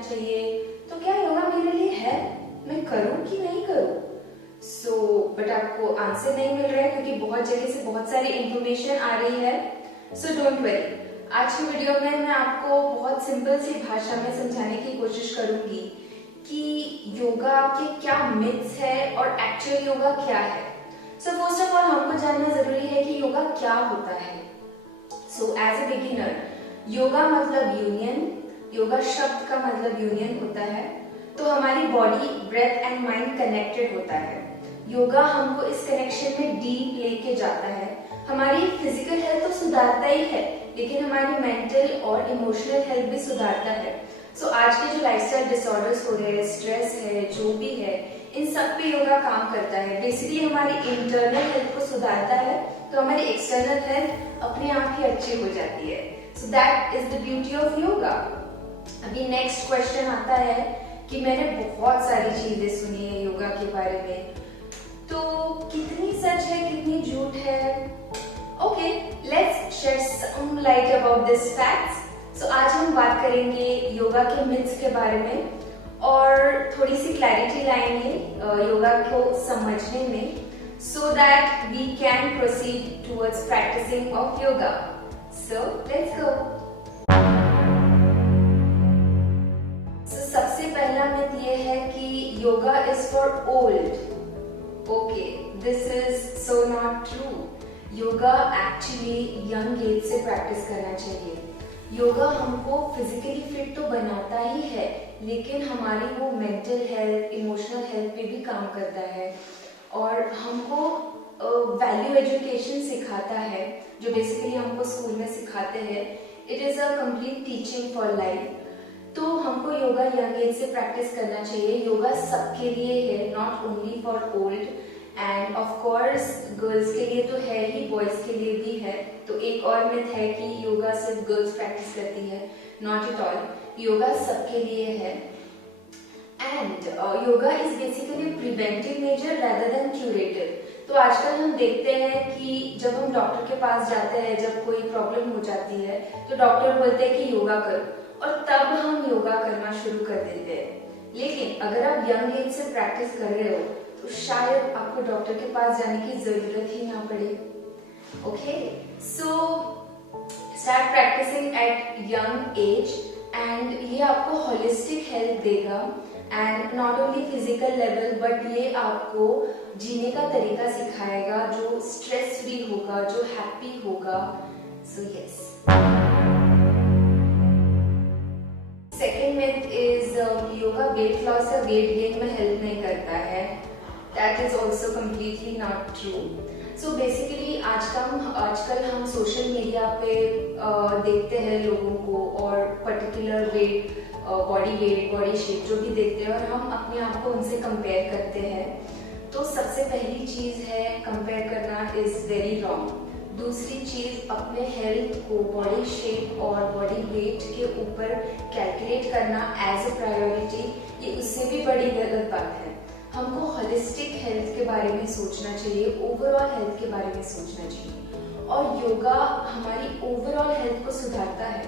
चाहिए, तो क्या योगा मेरे लिए है, मैं करूं कि नहीं करूं? बट आपको आंसर नहीं मिल रहा है क्योंकि बहुत जगह से बहुत सारी इंफॉर्मेशन आ रही है। सो डोंट वरी, आज की वीडियो में मैं आपको बहुत सिंपल सी भाषा में समझाने की कोशिश करूंगी कि योगा के क्या मिथ्स है और एक्चुअल योगा क्या है। सो फर्स्ट ऑफ ऑल हमको जानना जरूरी है कि योगा क्या होता है। So as a beginner, yoga मतलब यूनियन, योगा शब्द का मतलब यूनियन होता है। तो हमारी body, breath and mind connected होता है। योगा हमको इस कनेक्शन में डीप लेके जाता है। हमारी फिजिकल हेल्थ तो सुधारता ही है, लेकिन हमारी मेंटल और इमोशनल हेल्थ भी सुधारता है। सो आज के जो लाइफस्टाइल डिसऑर्डर्स हो रहे हैं, स्ट्रेस है, जो भी है, इन सब पे योगा काम करता है। बेसिकली हमारी इंटरनल हेल्थ को सुधारता है, तो हमारी एक्सटर्नल हेल्थ अपने आप ही अच्छी हो जाती है। So that is the beauty of yoga. अभी नेक्स्ट क्वेश्चन आता है कि मैंने बहुत सारी चीजें सुनी है योगा के बारे में, तो कितनी सच है कितनी झूठ है? Okay, let's shed some light about this facts. So आज हम बात करेंगे योगा के मिथ्स के बारे में और थोड़ी सी क्लैरिटी लाएंगे योगा को समझने में, so that we can proceed towards practicing of yoga. So let's go. So सबसे पहला मिथ ये है कि yoga is for old. Okay, this is so not true. Yoga actually young age से प्रैक्टिस करना चाहिए। योगा हमको फिजिकली फिट तो बनाता ही है, लेकिन हमारी वो मेंटल हेल्थ, इमोशनल हेल्थ पे भी काम करता है और हमको वैल्यू एजुकेशन सिखाता है, जो बेसिकली हमको स्कूल में सिखाते हैं। It is a complete teaching for life. तो हमको योगा यंग एज से प्रैक्टिस करना चाहिए। योगा सबके लिए है, not only for old, end of course girls के लिए तो है ही, बॉयज के लिए भी है। तो एक और मिथ है कि योगा सिर्फ गर्ल्स प्रैक्टिस करती है, नॉट एट ऑल। योगा सबके लिए है and yoga is basically preventive measure rather than curative। तो आजकल हम देखते हैं कि जब हम डॉक्टर के पास जाते हैं, जब कोई प्रॉब्लम हो जाती है, तो डॉक्टर बोलते हैं कि योगा करो, और तब हम योगा करना शुरू कर देते हैं। लेकिन अगर आप यंग एज से प्रैक्टिस कर रहे हो, तो शायद आपको डॉक्टर के पास जाने की जरूरत ही ना पड़े। Okay, so start practising at young age and ये आपको होलिस्टिक हेल्थ देगा, and not only physical level, but ये आपको जीने का तरीका सिखाएगा जो स्ट्रेस फ्री होगा, जो हैप्पी होगा। So yes. Second myth is yoga weight loss या वेट गेन में हेल्प नहीं करता है। That is also completely not true. So basically आजकल हम सोशल मीडिया पे देखते हैं लोगों को, और particular weight, body weight, body shape जो भी देखते हैं, और हम अपने आप को उनसे कंपेयर करते हैं। तो सबसे पहली चीज है, कंपेयर करना इज वेरी रॉन्ग। दूसरी चीज, अपने हेल्थ को बॉडी शेप और बॉडी वेट के ऊपर कैलकुलेट करना एज ए प्रायोरिटी, ये उससे भी बड़ी गलत बात है। हमको होलिस्टिक हेल्थ के बारे में सोचना चाहिए, ओवरऑल हेल्थ के बारे में सोचना चाहिए। और योगा हमारी ओवरऑल हेल्थ को सुधारता है,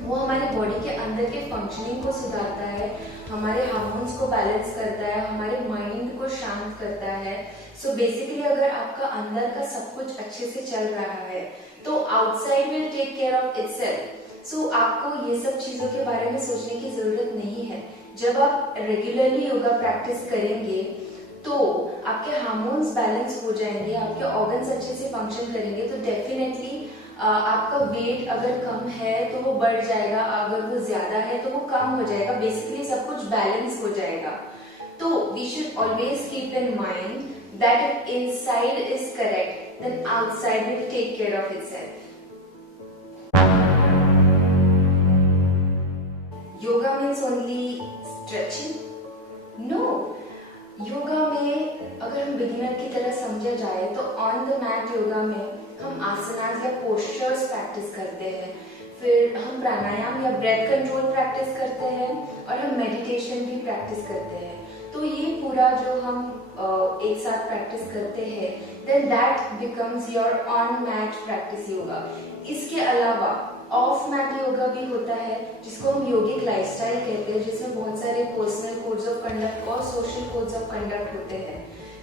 वो हमारे बॉडी के अंदर के फंक्शनिंग को सुधारता है, हमारे हार्मोन्स को बैलेंस करता है, हमारे माइंड को शांत करता है। सो बेसिकली अगर आपका अंदर का सब कुछ अच्छे से चल रहा है, तो outside will take care of itself. So आपको ये सब चीजों के बारे में सोचने की जरूरत नहीं है। जब आप रेगुलरली योगा प्रैक्टिस करेंगे, तो आपके हार्मोन्स बैलेंस हो जाएंगे, आपके ऑर्गन्स अच्छे से फंक्शन करेंगे, तो डेफिनेटली आपका वेट अगर कम है तो वो बढ़ जाएगा, अगर वो ज्यादा है तो वो कम हो जाएगा। बेसिकली सब कुछ बैलेंस हो जाएगा। तो we should always keep in mind that if inside is correct, then outside will take care of itself. Yoga means only stretching? No, yoga में अगर हम बिगिनर की तरह समझा जाए तो ऑन द मैट योगा में हम आसनास या पोस्चर्स प्रैक्टिस करते हैं, फिर हम प्राणायाम या ब्रेथ कंट्रोल प्रैक्टिस करते हैं, और हम मेडिटेशन भी प्रैक्टिस करते हैं। तो ये पूरा जो हम एक साथ प्रैक्टिस करते हैं, then that becomes your on mat practice yoga. इसके अलावा ऑफ मैट योगा भी होता है जिसको हम योगिक लाइफस्टाइल कहते हैं, जिसमें बहुत सारे पर्सनल कोड्स ऑफ कंडक्ट और सोशल कोड्स ऑफ कंडक्ट होते हैं।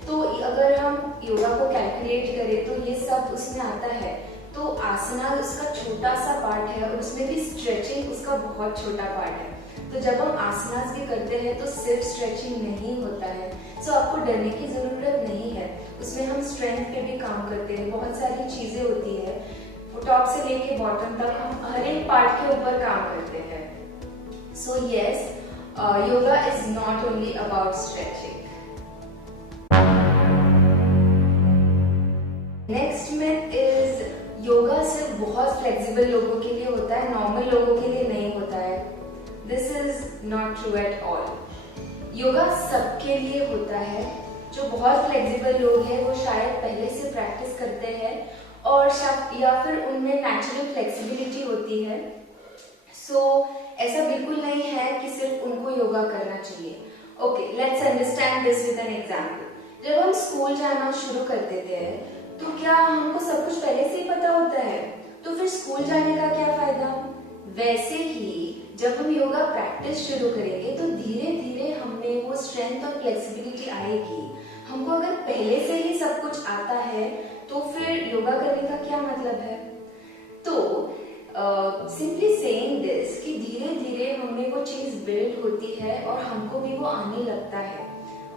तो अगर हम योगा को कैलकुलेट करें तो ये सब उसमें आता है। तो आसना उसका छोटा सा पार्ट है और उसमें भी स्ट्रेचिंग उसका बहुत छोटा पार्ट है। तो जब हम आसनास भी करते हैं तो सिर्फ स्ट्रेचिंग नहीं होता है, सो आपको डरने की जरूरत नहीं है। उसमें हम स्ट्रेंथ पे भी काम करते हैं, बहुत सारी चीजें होती है, टॉप से लेके बॉटम तक हम हर एक पार्ट के ऊपर काम करते हैं। So yes, yoga is not only about stretching. Next myth is yoga सिर्फ बहुत फ्लेक्सिबल लोगों के लिए होता है, नॉर्मल लोगों के लिए नहीं होता है। This is not true at all. Yoga सबके लिए होता है। जो बहुत फ्लेक्सिबल लोग हैं वो शायद पहले से प्रैक्टिस करते हैं और या फिर उनमें नेचुरल फ्लेक्सिबिलिटी होती है। सो ऐसा बिल्कुल नहीं है कि सिर्फ उनको योगा करना चाहिए। Okay, let's understand this with an example. जब हम स्कूल जाना शुरू कर देते हैं तो क्या हमको सब कुछ पहले से ही पता होता है? तो फिर स्कूल जाने का क्या फायदा? वैसे ही जब हम योगा प्रैक्टिस शुरू करेंगे तो धीरे धीरे हमें वो स्ट्रेंथ और फ्लेक्सिबिलिटी आएगी। हमको अगर पहले से ही सब कुछ आता है तो फिर योगा करने का क्या मतलब है? तो सिंपली सेइंग दिस कि धीरे धीरे हमें वो चीज बिल्ड होती है और हमको भी वो आने लगता है।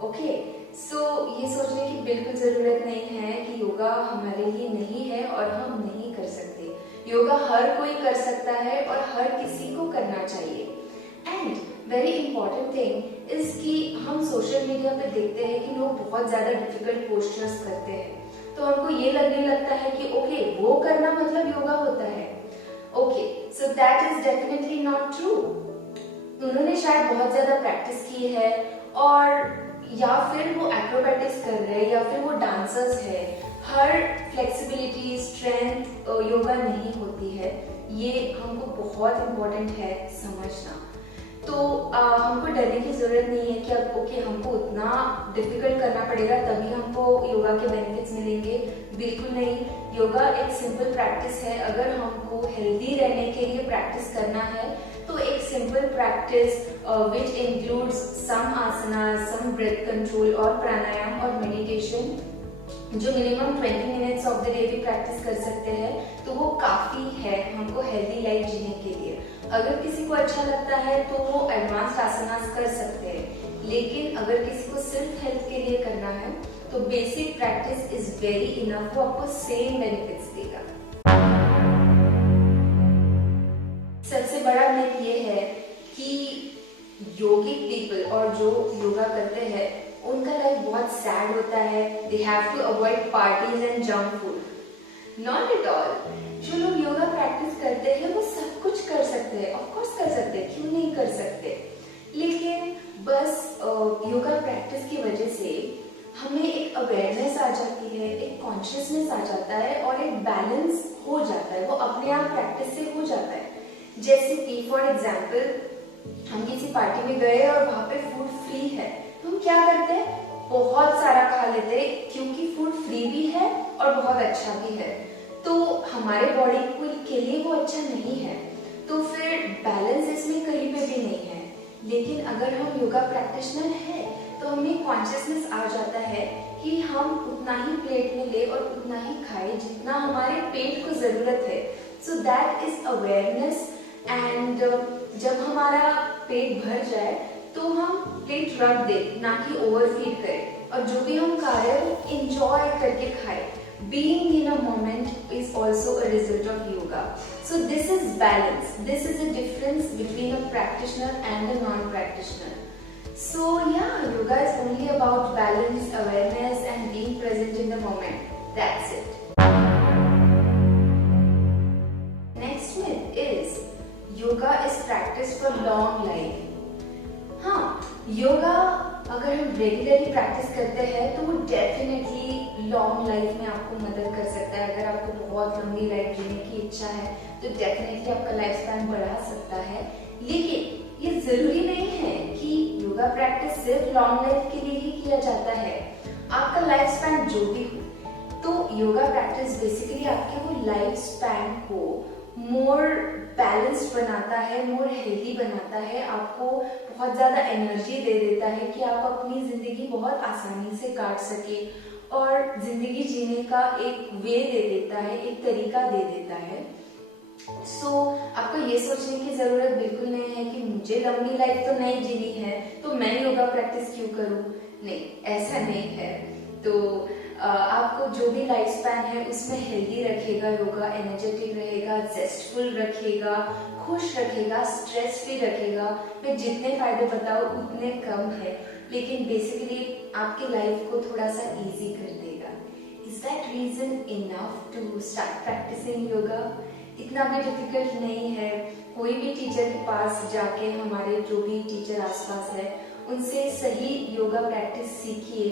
ओके, सो ये सोचने की बिल्कुल जरूरत नहीं है कि योगा हमारे लिए नहीं है और हम नहीं कर सकते। योगा हर कोई कर सकता है और हर किसी को करना चाहिए। And very important thing is कि हम सोशल मीडिया पे देखते हैं कि लोग बहुत ज्यादा डिफिकल्ट पोस्चर्स करते हैं, तो हमको ये लगने लगता है कि ओके, वो करना मतलब योगा होता है। Okay, so that is definitely not true. उन्होंने शायद बहुत ज्यादा प्रैक्टिस की है और या फिर वो एक्रोबैटिक्स कर रहे हैं या फिर वो डांसर्स है। हर फ्लेक्सिबिलिटी स्ट्रेंथ योगा नहीं होती है, ये हमको बहुत इम्पोर्टेंट है समझना। तो हमको डरने की जरूरत नहीं है कि अब ओके हमको उतना डिफिकल्ट करना पड़ेगा तभी हमको योगा के बेनिफिट्स मिलेंगे। बिल्कुल नहीं, योगा एक सिंपल प्रैक्टिस है। अगर हमको हेल्दी रहने के लिए प्रैक्टिस करना है तो एक simple practice which includes some आसनास, सम ब्रेथ कंट्रोल और प्राणायाम और मेडिटेशन, जो minimum 20 minutes of the day भी प्रैक्टिस कर सकते हैं, तो वो काफी है हमको हेल्दी लाइफ जीने के लिए। अगर किसी को अच्छा लगता है तो वो एडवांस आसनास कर सकते हैं, लेकिन अगर किसी को सिर्फ हेल्थ के लिए करना है तो basic practice is very enough, वो आपको सेम बेनिफिट्स देगा। सबसे बड़ा मिथ ये है कि योगिक पीपल और जो योगा करते हैं उनका लाइफ बहुत सैड होता है, they have to avoid parties and junk food. Not at all. जो लोग योगा प्रैक्टिस करते हैं वो सब कुछ कर सकते हैं, ऑफ कोर्स कर सकते हैं, क्यों नहीं कर सकते, लेकिन बस योगा प्रैक्टिस की वजह से हमें एक अवेयरनेस आ जाती है, एक कॉन्शियसनेस आ जाता है और एक बैलेंस हो जाता है, वो अपने आप प्रैक्टिस से हो जाता है। जैसे कि फॉर एग्जाम्पल हम किसी पार्टी में गए और वहां पे फूड फ्री है, तो हम क्या करते हैं, बहुत सारा खा लेते हैं क्योंकि फूड फ्री भी है और बहुत अच्छा भी है। तो हमारे बॉडी के लिए वो अच्छा नहीं है, तो फिर बैलेंस इसमें कहीं पे भी नहीं है। लेकिन अगर हम योगा प्रैक्टिशनर है तो हमें कॉन्शियसनेस आ जाता है कि हम उतना ही प्लेट में ले और उतना ही खाए जितना हमारे पेट को जरूरत है। So that is awareness. And जब हमारा पेट भर जाए तो हम प्लेट रख दे, ना कि ओवरफीड करें, और जो भी हम खा रहे हैं वो एंजॉय करके खाए। Being in a moment is also a result of yoga. So this is balance. This is the difference between a practitioner and a non-practitioner. So yeah, yoga is only about balance, awareness and being present in the moment. That's it. Next myth is yoga is practiced for long life. हाँ, योगा अगर हम regularly practice करते हैं तो वो definitely long life में आपको मदद कर सकता है। अगर आपको बहुत लंबी लाइफ जीने की इच्छा है तो डेफिनेटली आपका लाइफ स्पैन बढ़ा सकता है। लेकिन ये जरूरी नहीं है कि योगा प्रैक्टिस सिर्फ लॉन्ग लाइफ के लिए ही किया जाता है। आपका लाइफ स्पैन जो भी हो, तो योगा प्रैक्टिस बेसिकली आपके वो लाइफ स्पैन को मोर बैलेंस्ड बनाता है, मोर हेल्दी बनाता है, आपको बहुत ज्यादा एनर्जी दे देता है कि आप अपनी जिंदगी बहुत आसानी से काट सके और जिंदगी जीने का एक वे दे देता है, एक तरीका दे देता है। आपको ये सोचने की जरूरत बिल्कुल नहीं है कि मुझे लंबी लाइफ तो नहीं जीनी है तो मैं योगा प्रैक्टिस क्यों करूं। नहीं, ऐसा नहीं है। तो आपको जो भी लाइफ स्पैन है उसमें हेल्दी रखेगा योगा, एनर्जेटिक रहेगा, जेस्टफुल रखेगा, खुश रखेगा, स्ट्रेस फ्री रखेगा। मैं जितने फायदे बताऊं उतने कम है, लेकिन बेसिकली आपकी लाइफ को थोड़ा सा इजी कर देगा। Is that reason enough to start practising yoga? इतना भी डिफिकल्ट नहीं है। कोई भी टीचर के पास जाके, हमारे जो भी टीचर आसपास है उनसे सही योगा प्रैक्टिस सीखिए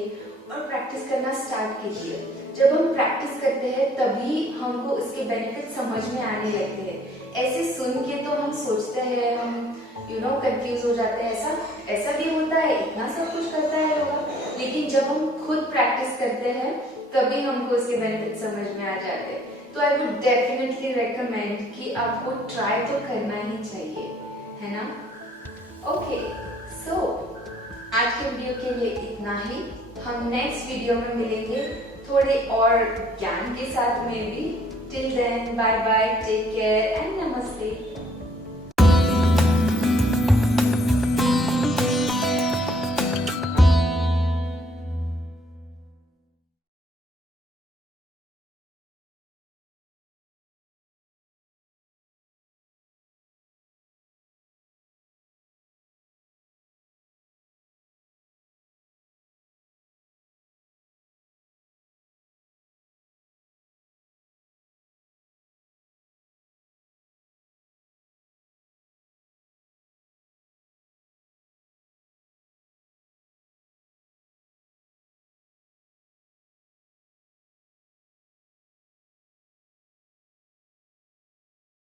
और प्रैक्टिस करना स्टार्ट कीजिए। जब हम प्रैक्टिस करते हैं तभी हमको उसके बेनिफिट समझ में आने लगते हैं। ऐसे सुन के तो हम सोचते हैं, हम कंफ्यूज हो जाते हैं, ऐसा भी होता है, इतना सब कुछ करता है योगा। लेकिन जब हम खुद प्रैक्टिस करते हैं तभी हमको उसके बेनिफिट समझ में आ जाते हैं। तो आई वुड डेफिनेटली रेकमेंड कि आपको ट्राई तो करना ही चाहिए, है ना? ओके, सो आज के वीडियो के लिए इतना ही। हम नेक्स्ट वीडियो में मिलेंगे थोड़े और ज्ञान के साथ में भी। Till then, bye bye, take care and नमस्ते।